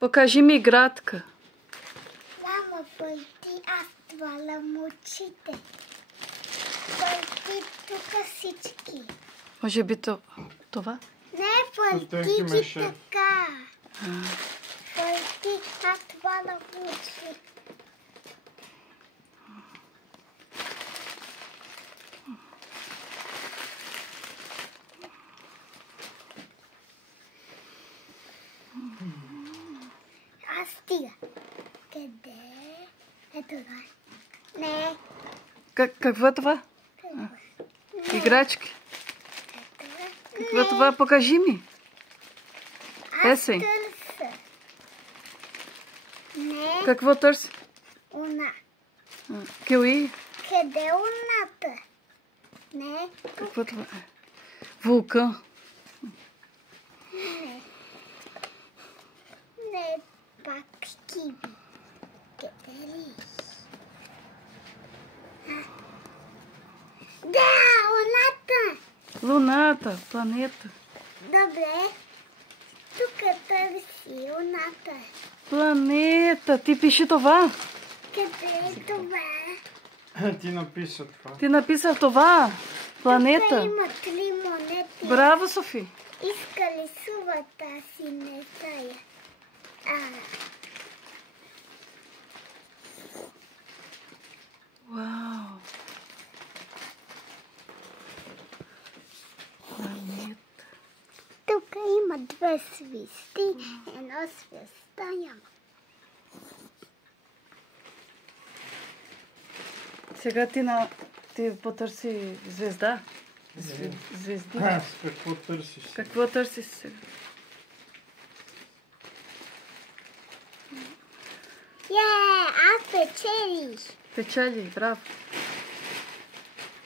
Покажи ми градка. Мама, пълти аз твалям очите. Пълти тук всички. Може би това? Не, пълти ги така. Пълти аз твалям очите. Аз стига. Къде? Ето това. Не. Какво е това? Играчки. Какво е това? Покажи ми. Есей. Търся. Не. Какво търси? Уна. Килои. Къде е уната? Не. Какво това е? Вулкан. Не. Не, пак киви. Къде ли? Да, луната! Луната, планета. Добре. Тук търси луната. Планета. Ти пиши това. Къде е това? Ти написа това. Ти написал това. Тук Планета. има 3 монети. Браво, Софи. Иска ли сувата си не зая? Вау. Планета. Тук има 2 звезди, една звезда няма. Сега ти потърси звезда. Звезди. Какво търсиш? Какво търсиш сега? Аз печелих. Печали, браво.